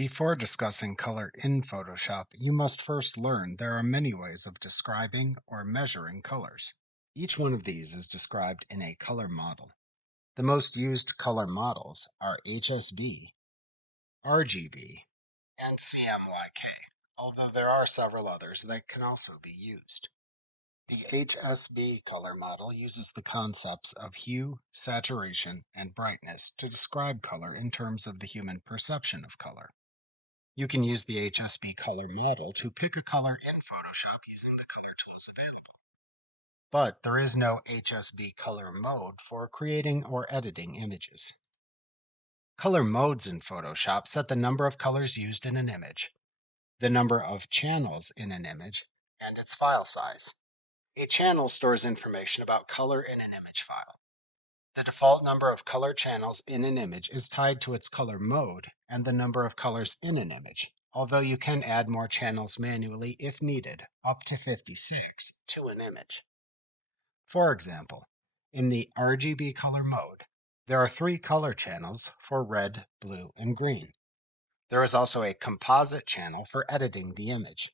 Before discussing color in Photoshop, you must first learn there are many ways of describing or measuring colors. Each one of these is described in a color model. The most used color models are HSB, RGB, and CMYK, although there are several others that can also be used. The HSB color model uses the concepts of hue, saturation, and brightness to describe color in terms of the human perception of color. You can use the HSB color model to pick a color in Photoshop using the color tools available. But there is no HSB color mode for creating or editing images. Color modes in Photoshop set the number of colors used in an image, the number of channels in an image, and its file size. A channel stores information about color in an image file. The default number of color channels in an image is tied to its color mode and the number of colors in an image, although you can add more channels manually if needed, up to 56, to an image. For example, in the RGB color mode, there are 3 color channels for red, blue, and green. There is also a composite channel for editing the image.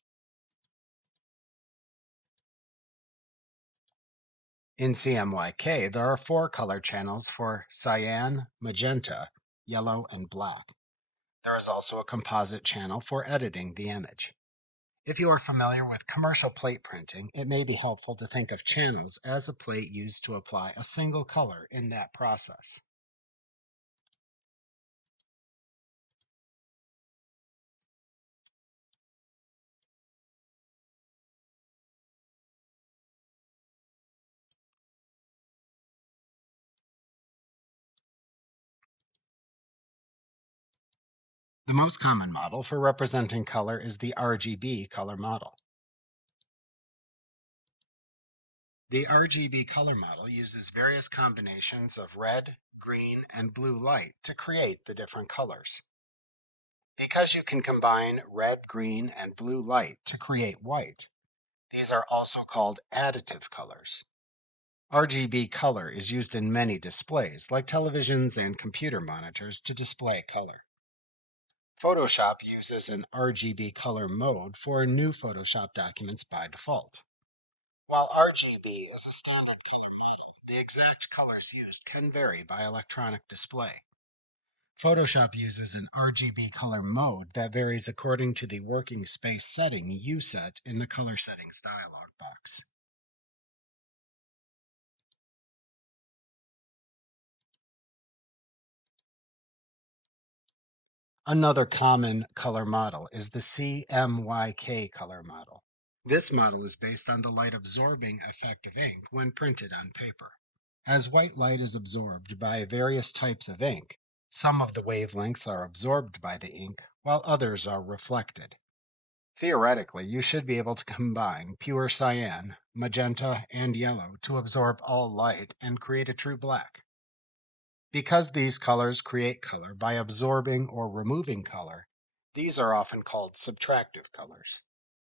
In CMYK, there are 4 color channels for cyan, magenta, yellow, and black. There is also a composite channel for editing the image. If you are familiar with commercial plate printing, it may be helpful to think of channels as a plate used to apply a single color in that process. The most common model for representing color is the RGB color model. The RGB color model uses various combinations of red, green, and blue light to create the different colors. Because you can combine red, green, and blue light to create white, these are also called additive colors. RGB color is used in many displays, like televisions and computer monitors, to display color. Photoshop uses an RGB color mode for new Photoshop documents by default. While RGB is a standard color model, the exact colors used can vary by electronic display. Photoshop uses an RGB color mode that varies according to the working space setting you set in the color settings dialog box. Another common color model is the CMYK color model. This model is based on the light absorbing effect of ink when printed on paper. As white light is absorbed by various types of ink, some of the wavelengths are absorbed by the ink, while others are reflected. Theoretically, you should be able to combine pure cyan, magenta, and yellow to absorb all light and create a true black. Because these colors create color by absorbing or removing color, these are often called subtractive colors.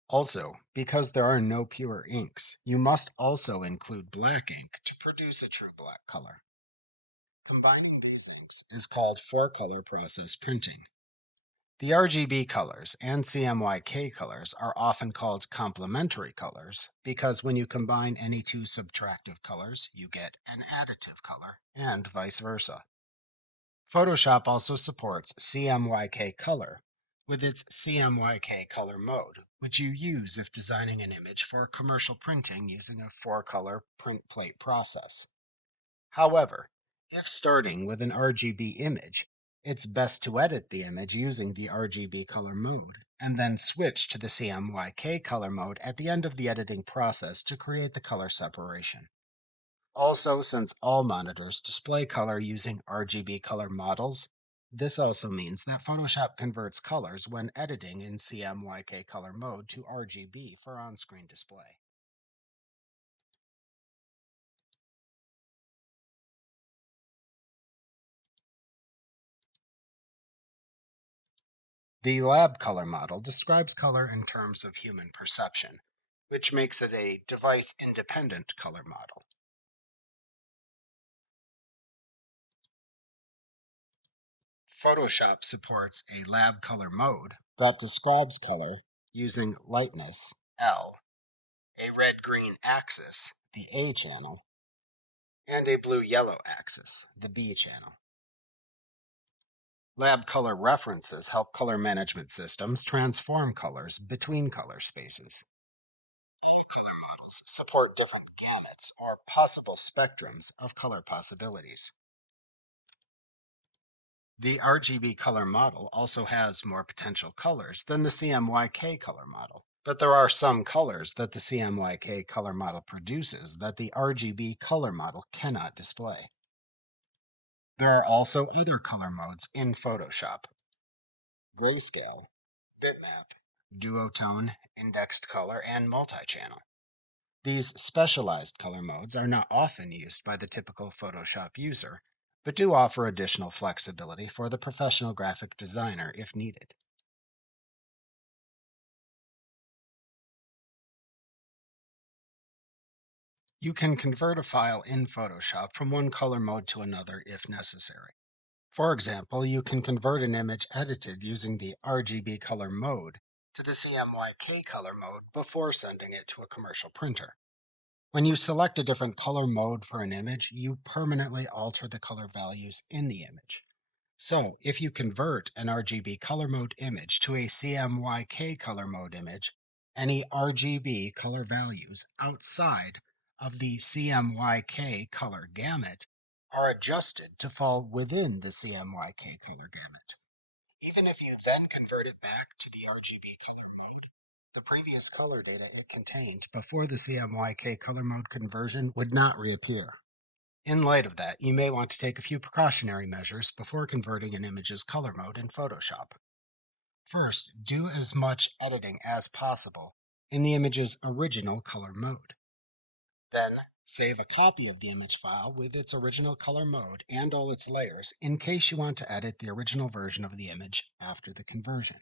Also, because there are no pure inks, you must also include black ink to produce a true black color. Combining these things is called four-color process printing. The RGB colors and CMYK colors are often called complementary colors because when you combine any two subtractive colors, you get an additive color, and vice versa. Photoshop also supports CMYK color with its CMYK color mode, which you use if designing an image for commercial printing using a four-color print plate process. However, if starting with an RGB image, it's best to edit the image using the RGB color mode and then switch to the CMYK color mode at the end of the editing process to create the color separation. Also, since all monitors display color using RGB color models, this also means that Photoshop converts colors when editing in CMYK color mode to RGB for on-screen display. The lab color model describes color in terms of human perception, which makes it a device-independent color model. Photoshop supports a lab color mode that describes color using lightness, L, a red-green axis, the A channel, and a blue-yellow axis, the B channel. Lab color references help color management systems transform colors between color spaces. Color models support different gamuts or possible spectrums of color possibilities. The RGB color model also has more potential colors than the CMYK color model, but there are some colors that the CMYK color model produces that the RGB color model cannot display. There are also other color modes in Photoshop: grayscale, bitmap, duotone, indexed color, and multi-channel. These specialized color modes are not often used by the typical Photoshop user, but do offer additional flexibility for the professional graphic designer if needed. You can convert a file in Photoshop from one color mode to another if necessary. For example, you can convert an image edited using the RGB color mode to the CMYK color mode before sending it to a commercial printer. When you select a different color mode for an image, you permanently alter the color values in the image. So, if you convert an RGB color mode image to a CMYK color mode image, any RGB color values outside of the CMYK color gamut are adjusted to fall within the CMYK color gamut. Even if you then convert it back to the RGB color mode, the previous color data it contained before the CMYK color mode conversion would not reappear. In light of that, you may want to take a few precautionary measures before converting an image's color mode in Photoshop. First, do as much editing as possible in the image's original color mode. Then, save a copy of the image file with its original color mode and all its layers in case you want to edit the original version of the image after the conversion.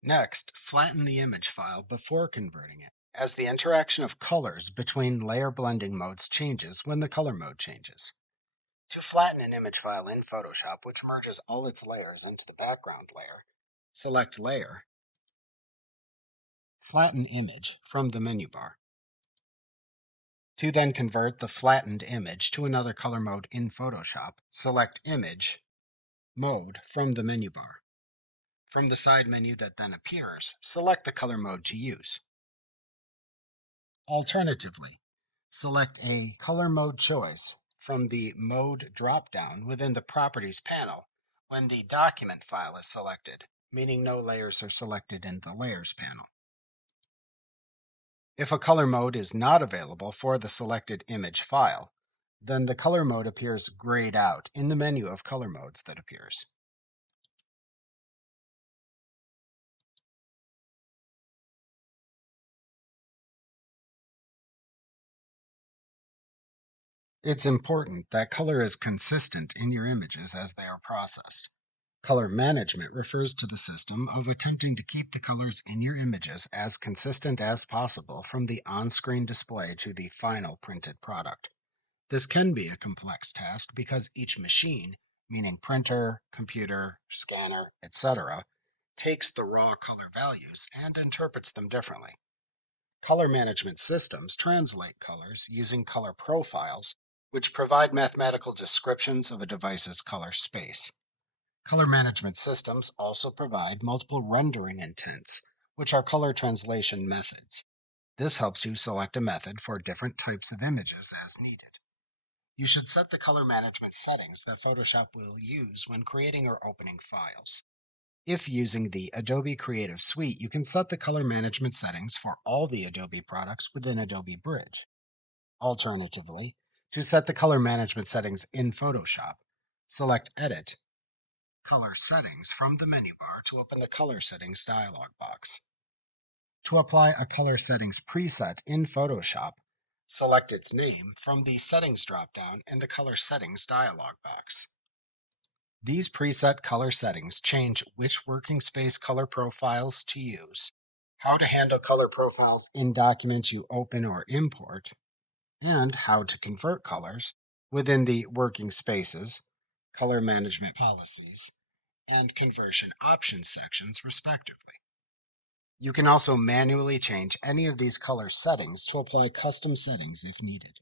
Next, flatten the image file before converting it, as the interaction of colors between layer blending modes changes when the color mode changes. To flatten an image file in Photoshop, which merges all its layers into the background layer, select Layer, Flatten Image from the menu bar. To then convert the flattened image to another color mode in Photoshop, select Image, Mode from the menu bar. From the side menu that then appears, select the color mode to use. Alternatively, select a color mode choice from the Mode drop-down within the Properties panel when the document file is selected, meaning no layers are selected in the Layers panel. If a color mode is not available for the selected image file, then the color mode appears grayed out in the menu of color modes that appears. It's important that color is consistent in your images as they are processed. Color management refers to the system of attempting to keep the colors in your images as consistent as possible from the on-screen display to the final printed product. This can be a complex task because each machine, meaning printer, computer, scanner, etc., takes the raw color values and interprets them differently. Color management systems translate colors using color profiles, which provide mathematical descriptions of a device's color space. Color management systems also provide multiple rendering intents, which are color translation methods. This helps you select a method for different types of images as needed. You should set the color management settings that Photoshop will use when creating or opening files. If using the Adobe Creative Suite, you can set the color management settings for all the Adobe products within Adobe Bridge. Alternatively, to set the color management settings in Photoshop, select Edit, Color Settings from the menu bar to open the Color Settings dialog box. To apply a color settings preset in Photoshop, Select its name from the Settings drop-down in the Color Settings dialog box. These preset color settings change which working space color profiles to use, how to handle color profiles in documents you open or import, and how to convert colors within the working spaces, color management policies, and conversion options sections, respectively. You can also manually change any of these color settings to apply custom settings if needed.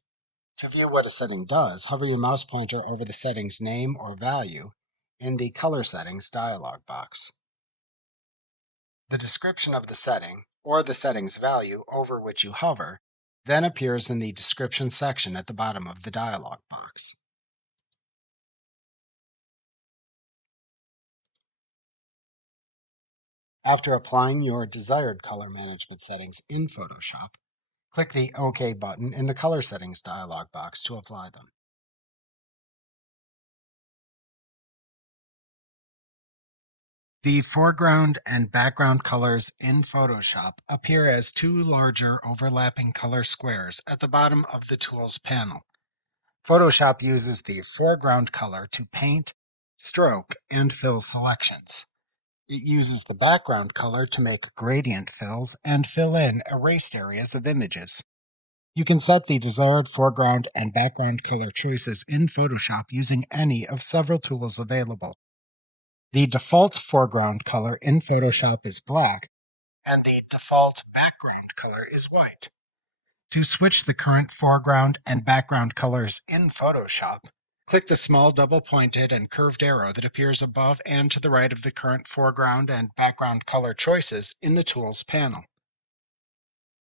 To view what a setting does, hover your mouse pointer over the setting's name or value in the Color Settings dialog box. The description of the setting, or the setting's value over which you hover, then appears in the description section at the bottom of the dialog box. After applying your desired color management settings in Photoshop, click the OK button in the Color Settings dialog box to apply them. The foreground and background colors in Photoshop appear as two larger overlapping color squares at the bottom of the Tools panel. Photoshop uses the foreground color to paint, stroke, and fill selections. It uses the background color to make gradient fills and fill in erased areas of images. You can set the desired foreground and background color choices in Photoshop using any of several tools available. The default foreground color in Photoshop is black, and the default background color is white. To switch the current foreground and background colors in Photoshop, click the small double-pointed and curved arrow that appears above and to the right of the current foreground and background color choices in the Tools panel.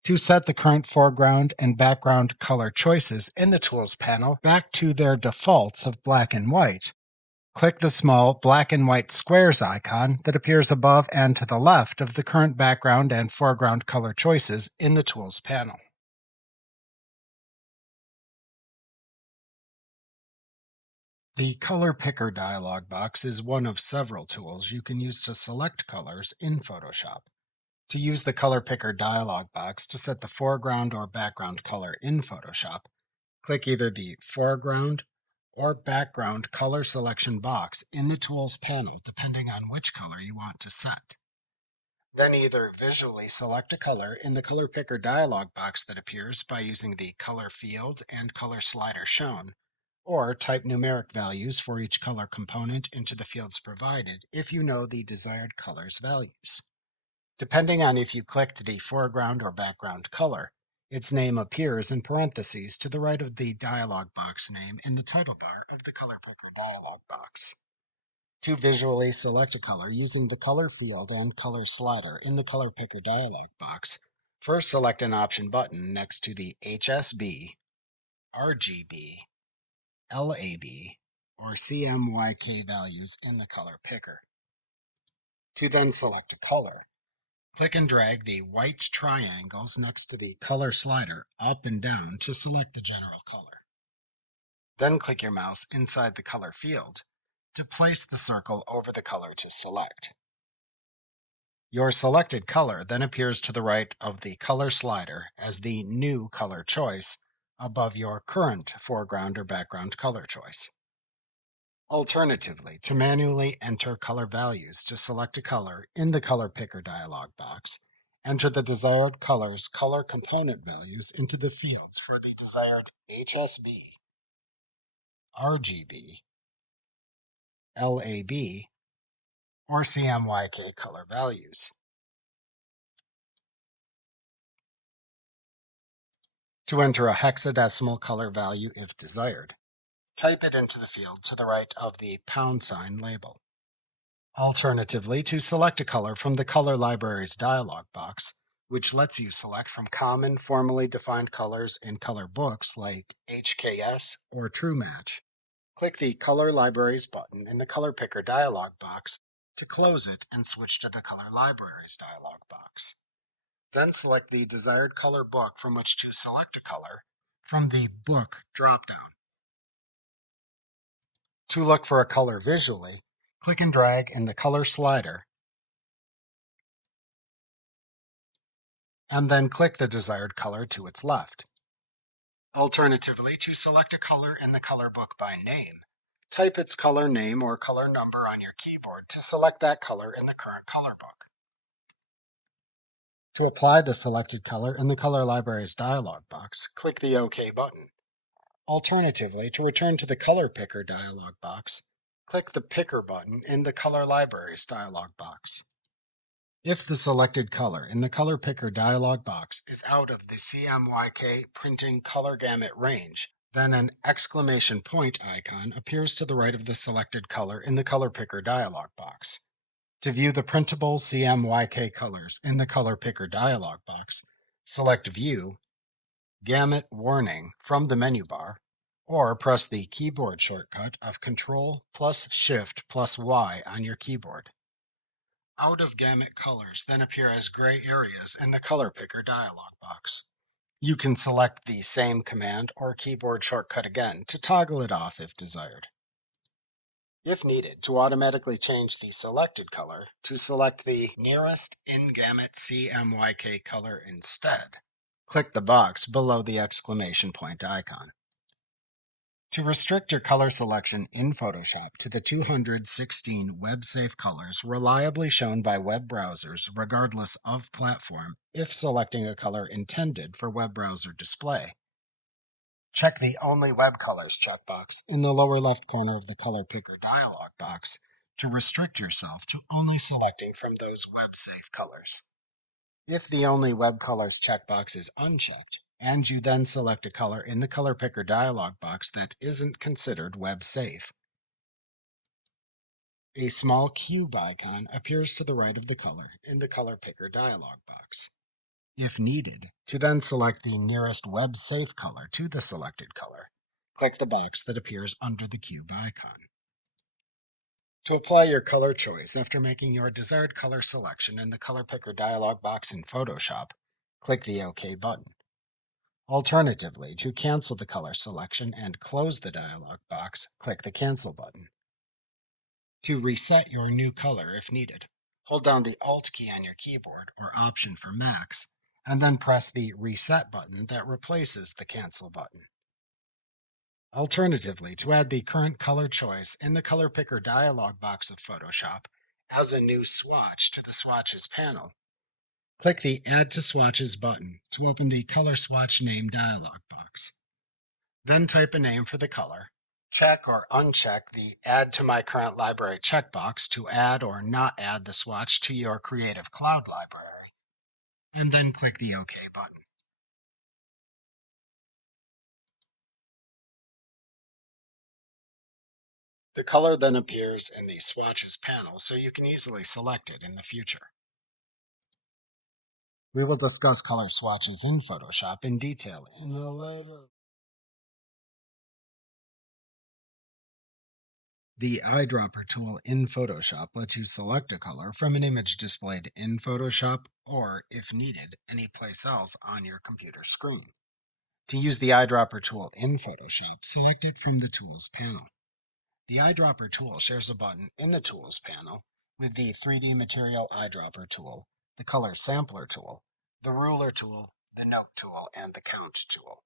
To set the current foreground and background color choices in the Tools panel back to their defaults of black and white, click the small black and white squares icon that appears above and to the left of the current background and foreground color choices in the Tools panel. The Color Picker dialog box is one of several tools you can use to select colors in Photoshop. To use the Color Picker dialog box to set the foreground or background color in Photoshop, click either the Foreground or Background color selection box in the Tools panel, depending on which color you want to set. Then either visually select a color in the Color Picker dialog box that appears by using the color field and color slider shown, or type numeric values for each color component into the fields provided if you know the desired color's values. Depending on if you clicked the foreground or background color, its name appears in parentheses to the right of the dialog box name in the title bar of the Color Picker dialog box. To visually select a color using the color field and color slider in the Color Picker dialog box, first select an option button next to the HSB, RGB, LAB, or CMYK values in the Color Picker. To then select a color, click and drag the white triangles next to the color slider up and down to select the general color. Then click your mouse inside the color field to place the circle over the color to select. Your selected color then appears to the right of the color slider as the new color choice above your current foreground or background color choice. Alternatively, to manually enter color values to select a color in the Color Picker dialog box, enter the desired color's color component values into the fields for the desired HSB, RGB, LAB, or CMYK color values. To enter a hexadecimal color value if desired, type it into the field to the right of the # label. Alternatively, to select a color from the Color Libraries dialog box, which lets you select from common formally defined colors in color books like HKS or True Match, click the Color Libraries button in the Color Picker dialog box to close it and switch to the Color Libraries dialog box. Then select the desired color book from which to select a color from the Book dropdown. To look for a color visually, click and drag in the color slider and then click the desired color to its left. Alternatively, to select a color in the color book by name, type its color name or color number on your keyboard to select that color in the current color book. To apply the selected color in the Color Libraries dialog box, click the OK button. Alternatively, to return to the Color Picker dialog box, click the Picker button in the Color Libraries dialog box. If the selected color in the Color Picker dialog box is out of the CMYK printing color gamut range, then an exclamation point icon appears to the right of the selected color in the Color Picker dialog box. To view the printable CMYK colors in the Color Picker dialog box, select View, Gamut Warning from the menu bar, or press the keyboard shortcut of Ctrl plus Shift plus Y on your keyboard. Out-of-gamut colors then appear as gray areas in the Color Picker dialog box. You can select the same command or keyboard shortcut again to toggle it off if desired. If needed, to automatically change the selected color, to select the nearest in-gamut CMYK color instead, click the box below the exclamation point icon. To restrict your color selection in Photoshop to the 216 web-safe colors reliably shown by web browsers regardless of platform if selecting a color intended for web browser display, check the Only Web Colors checkbox in the lower left corner of the Color Picker dialog box to restrict yourself to only selecting from those web-safe colors. If the Only Web Colors checkbox is unchecked, and you then select a color in the Color Picker dialog box that isn't considered web safe, a small cube icon appears to the right of the color in the Color Picker dialog box. If needed, to then select the nearest web safe color to the selected color, click the box that appears under the cube icon. To apply your color choice after making your desired color selection in the Color Picker dialog box in Photoshop, click the OK button. Alternatively, to cancel the color selection and close the dialog box, click the Cancel button. To reset your new color if needed, hold down the Alt key on your keyboard or Option for Macs, and then press the Reset button that replaces the Cancel button. Alternatively, to add the current color choice in the Color Picker dialog box of Photoshop as a new swatch to the Swatches panel, click the Add to Swatches button to open the Color Swatch Name dialog box. Then type a name for the color. Check or uncheck the Add to My Current Library checkbox to add or not add the swatch to your Creative Cloud library, and then click the OK button. The color then appears in the Swatches panel so you can easily select it in the future. We will discuss color swatches in Photoshop in detail in a later. The Eyedropper tool in Photoshop lets you select a color from an image displayed in Photoshop or, if needed, any place else on your computer screen. To use the Eyedropper tool in Photoshop, select it from the Tools panel. The Eyedropper tool shares a button in the Tools panel with the 3D Material Eyedropper tool, the Color Sampler tool, the Ruler tool, the Note tool, and the Count tool.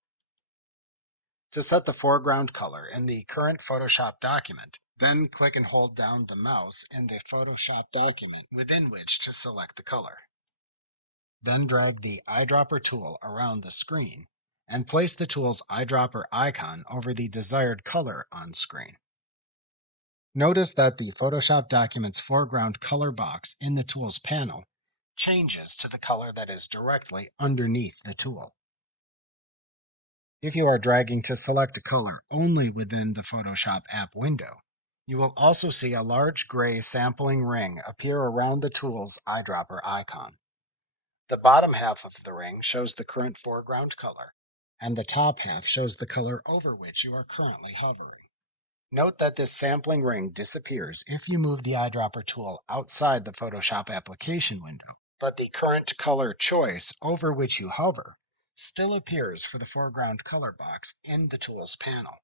To set the foreground color in the current Photoshop document, then click and hold down the mouse in the Photoshop document within which to select the color. Then drag the Eyedropper tool around the screen and place the tool's eyedropper icon over the desired color on screen. Notice that the Photoshop document's foreground color box in the Tools panel changes to the color that is directly underneath the tool. If you are dragging to select a color only within the Photoshop app window, you will also see a large gray sampling ring appear around the tool's eyedropper icon. The bottom half of the ring shows the current foreground color, and the top half shows the color over which you are currently hovering. Note that this sampling ring disappears if you move the eyedropper tool outside the Photoshop application window, but the current color choice over which you hover still appears for the foreground color box in the Tools panel.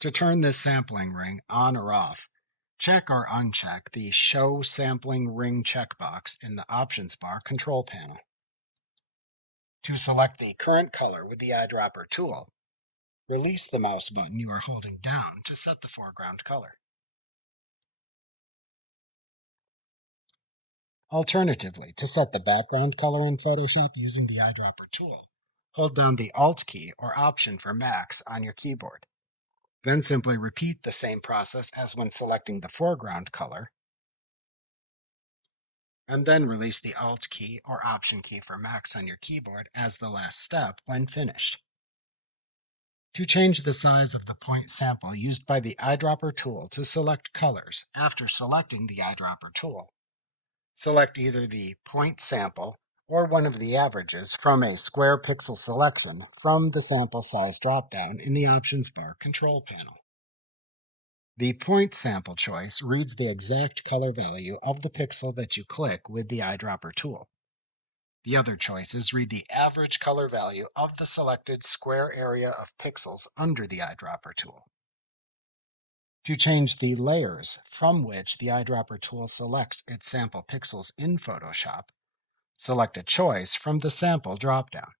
To turn this sampling ring on or off, Check or uncheck the Show Sampling Ring checkbox in the Options bar control panel. To select the current color with the eyedropper tool, release the mouse button you are holding down to set the foreground color. Alternatively, to set the background color in Photoshop using the eyedropper tool, hold down the Alt key or Option for Max on your keyboard. Then simply repeat the same process as when selecting the foreground color, and then release the Alt key or Option key for Max on your keyboard as the last step when finished. To change the size of the point sample used by the eyedropper tool to select colors after selecting the eyedropper tool, select either the point sample or one of the averages from a square pixel selection from the sample size dropdown in the Options bar control panel. The point sample choice reads the exact color value of the pixel that you click with the eyedropper tool. The other choices read the average color value of the selected square area of pixels under the eyedropper tool. To change the layers from which the eyedropper tool selects its sample pixels in Photoshop, select a choice from the Sample dropdown.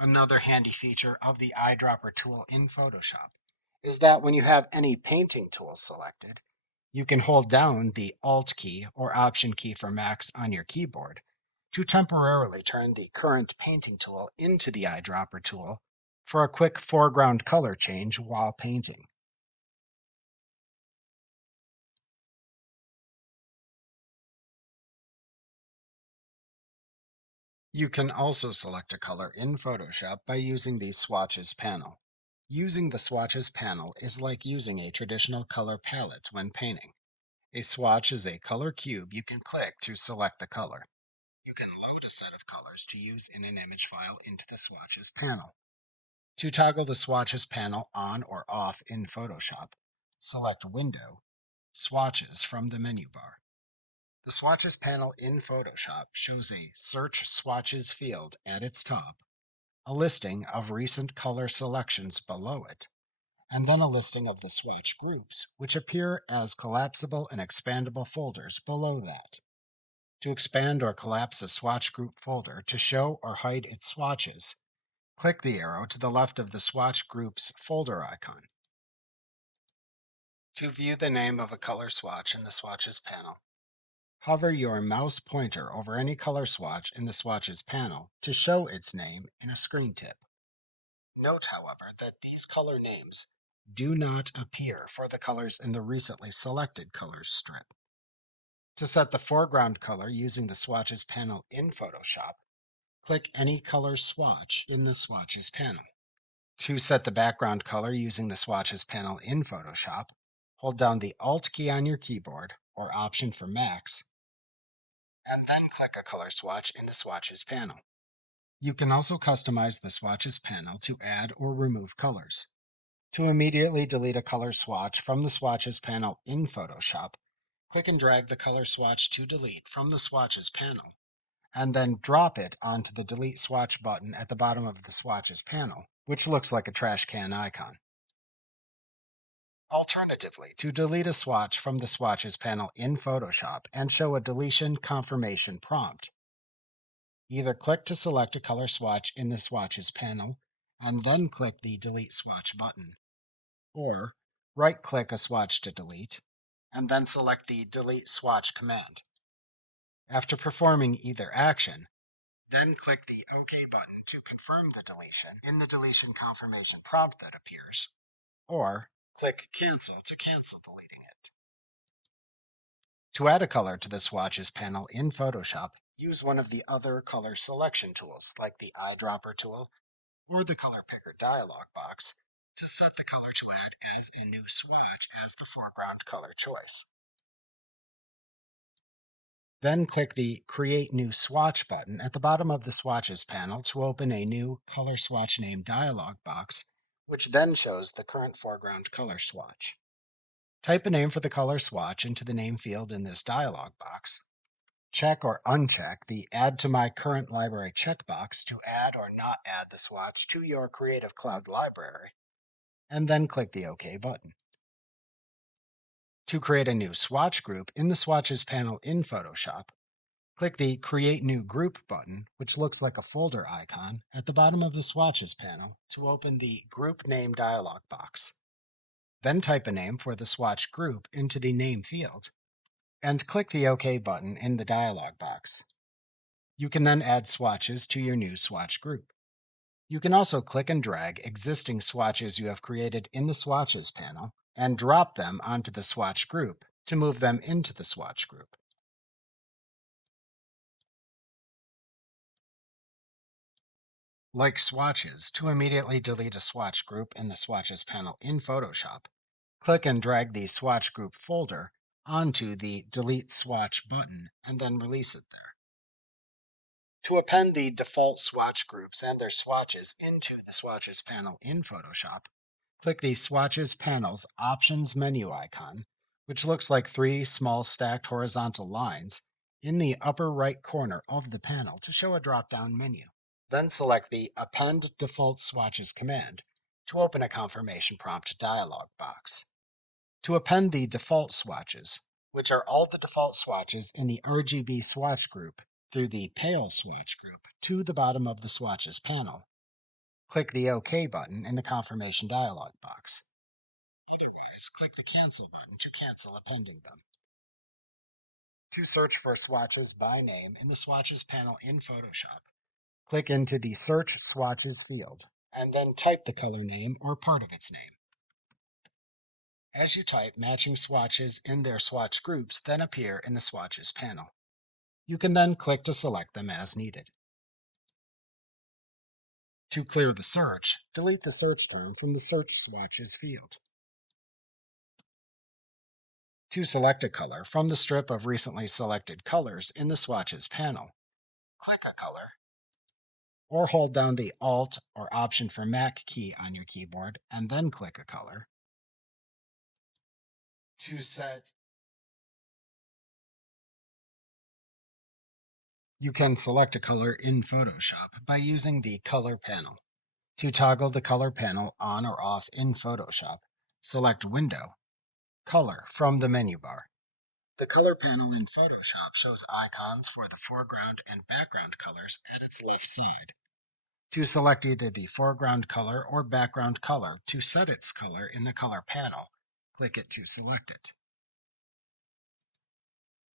Another handy feature of the eyedropper tool in Photoshop is that when you have any painting tool selected, you can hold down the Alt key or Option key for Max on your keyboard to temporarily turn the current painting tool into the eyedropper tool for a quick foreground color change while painting. You can also select a color in Photoshop by using the Swatches panel. Using the Swatches panel is like using a traditional color palette when painting. A swatch is a color cube you can click to select the color. You can load a set of colors to use in an image file into the Swatches panel. To toggle the Swatches panel on or off in Photoshop, select Window, Swatches from the menu bar. The Swatches panel in Photoshop shows a Search Swatches field at its top, a listing of recent color selections below it, and then a listing of the swatch groups, which appear as collapsible and expandable folders below that. To expand or collapse a swatch group folder to show or hide its swatches, click the arrow to the left of the swatch group's folder icon. To view the name of a color swatch in the Swatches panel, hover your mouse pointer over any color swatch in the Swatches panel to show its name in a screen tip. Note, however, that these color names do not appear for the colors in the recently selected colors strip. To set the foreground color using the Swatches panel in Photoshop, click any color swatch in the Swatches panel. To set the background color using the Swatches panel in Photoshop, hold down the Alt key on your keyboard or Option for Max, and then click a color swatch in the Swatches panel. You can also customize the Swatches panel to add or remove colors. To immediately delete a color swatch from the Swatches panel in Photoshop, click and drag the color swatch to delete from the Swatches panel, and then drop it onto the Delete Swatch button at the bottom of the Swatches panel, which looks like a trash can icon. Alternatively, to delete a swatch from the Swatches panel in Photoshop and show a deletion confirmation prompt, either click to select a color swatch in the Swatches panel and then click the Delete Swatch button, or right-click a swatch to delete, and then select the Delete Swatch command. After performing either action, then click the OK button to confirm the deletion in the deletion confirmation prompt that appears, or click Cancel to cancel deleting it. To add a color to the Swatches panel in Photoshop, use one of the other color selection tools like the Eyedropper tool or the Color Picker dialog box to set the color to add as a new swatch as the foreground color choice. Then click the Create New Swatch button at the bottom of the Swatches panel to open a new Color Swatch Name dialog box, which then shows the current foreground color swatch. Type a name for the color swatch into the name field in this dialog box. Check or uncheck the Add to My Current Library checkbox to add or not add the swatch to your Creative Cloud library. and then click the OK button. To create a new swatch group in the Swatches panel in Photoshop, click the Create New Group button, which looks like a folder icon, at the bottom of the Swatches panel to open the Group Name dialog box. Then type a name for the swatch group into the Name field, and click the OK button in the dialog box. You can then add swatches to your new swatch group. You can also click and drag existing swatches you have created in the Swatches panel and drop them onto the swatch group to move them into the swatch group. Like swatches, to immediately delete a swatch group in the Swatches panel in Photoshop, click and drag the swatch group folder onto the Delete Swatch button and then release it there. To append the default swatch groups and their swatches into the Swatches panel in Photoshop, click the Swatches panel's Options menu icon, which looks like three small stacked horizontal lines, in the upper right corner of the panel to show a drop-down menu. Then select the Append Default Swatches command to open a confirmation prompt dialog box. To append the default swatches, which are all the default swatches in the RGB swatch group, through the Pale swatch group to the bottom of the Swatches panel, click the OK button in the confirmation dialog box. Otherwise, click the Cancel button to cancel appending them. To search for swatches by name in the Swatches panel in Photoshop, click into the Search Swatches field, and then type the color name or part of its name. As you type, matching swatches in their swatch groups then appear in the Swatches panel. You can then click to select them as needed. To clear the search, delete the search term from the Search Swatches field. To select a color from the strip of recently selected colors in the Swatches panel, click a color, or hold down the Alt or Option for Mac key on your keyboard and then click a color. You can select a color in Photoshop by using the Color panel. To toggle the Color panel on or off in Photoshop, select Window, Color from the menu bar. The Color panel in Photoshop shows icons for the foreground and background colors at its left side. To select either the foreground color or background color to set its color in the Color panel, click it to select it.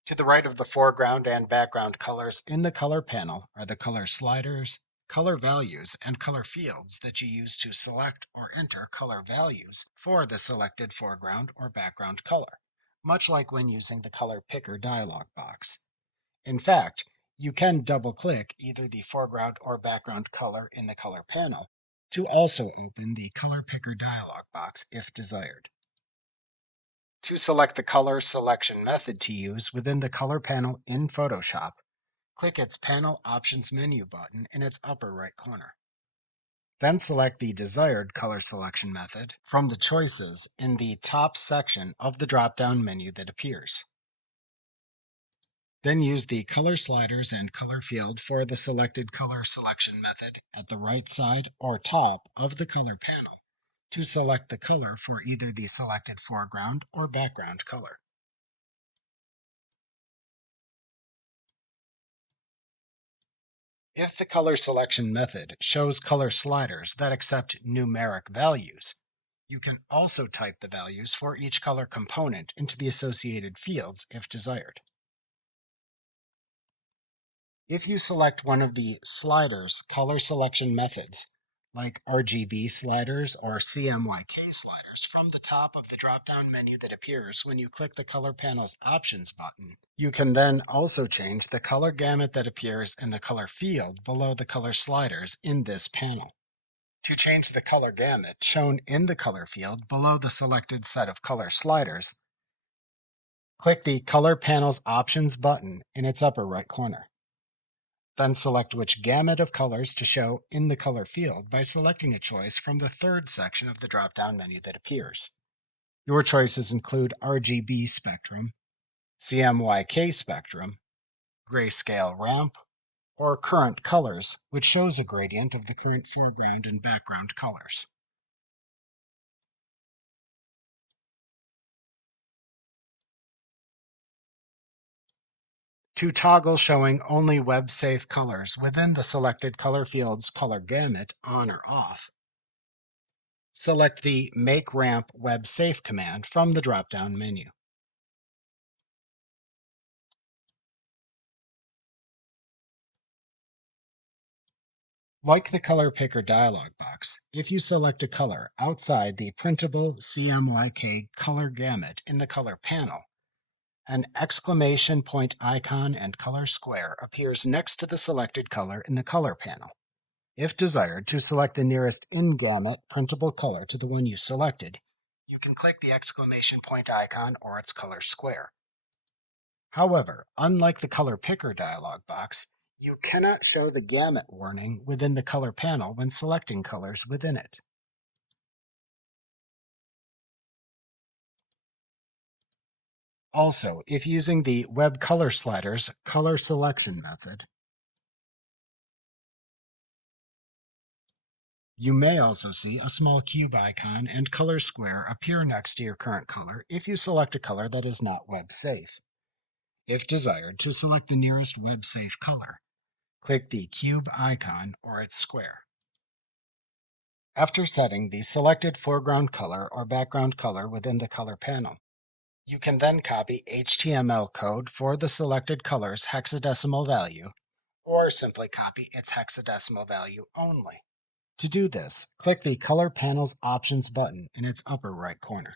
To the right of the foreground and background colors in the Color panel are the color sliders, color values, and color fields that you use to select or enter color values for the selected foreground or background color, much like when using the Color Picker dialog box. In fact, you can double-click either the foreground or background color in the Color panel to also open the Color Picker dialog box if desired. To select the color selection method to use within the Color panel in Photoshop, click its Panel Options menu button in its upper right corner. Then select the desired color selection method from the choices in the top section of the drop-down menu that appears. Then use the color sliders and color field for the selected color selection method at the right side or top of the Color panel to select the color for either the selected foreground or background color. If the color selection method shows color sliders that accept numeric values, you can also type the values for each color component into the associated fields if desired. If you select one of the sliders color selection methods, like RGB sliders or CMYK sliders, from the top of the drop-down menu that appears when you click the Color panel's Options button, you can then also change the color gamut that appears in the color field below the color sliders in this panel. To change the color gamut shown in the color field below the selected set of color sliders, click the Color panel's Options button in its upper right corner. Then select which gamut of colors to show in the color field by selecting a choice from the third section of the drop-down menu that appears. Your choices include RGB spectrum, CMYK spectrum, grayscale ramp, or current colors, which shows a gradient of the current foreground and background colors. To toggle showing only web-safe colors within the selected color field's color gamut on or off, select the Make Ramp Web Safe command from the drop-down menu. Like the Color Picker dialog box, if you select a color outside the printable CMYK color gamut in the color panel, an exclamation point icon and color square appears next to the selected color in the color panel. If desired to select the nearest in-gamut printable color to the one you selected, you can click the exclamation point icon or its color square. However, unlike the Color Picker dialog box, you cannot show the gamut warning within the color panel when selecting colors within it. Also, if using the Web Color Slider's color selection method, you may also see a small cube icon and color square appear next to your current color if you select a color that is not web safe. If desired to select the nearest web safe color, click the cube icon or its square. After setting the selected foreground color or background color within the color panel, you can then copy HTML code for the selected color's hexadecimal value, or simply copy its hexadecimal value only. To do this, click the Color Panel's Options button in its upper right corner.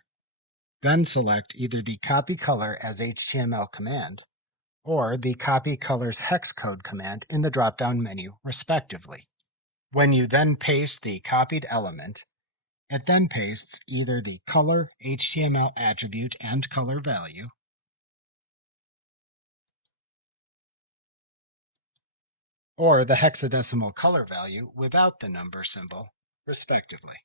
Then select either the Copy Color as HTML command or the Copy Colors hex code command in the drop-down menu, respectively. When you then paste the copied element, it then pastes either the color HTML attribute and color value, or the hexadecimal color value without the number symbol, respectively.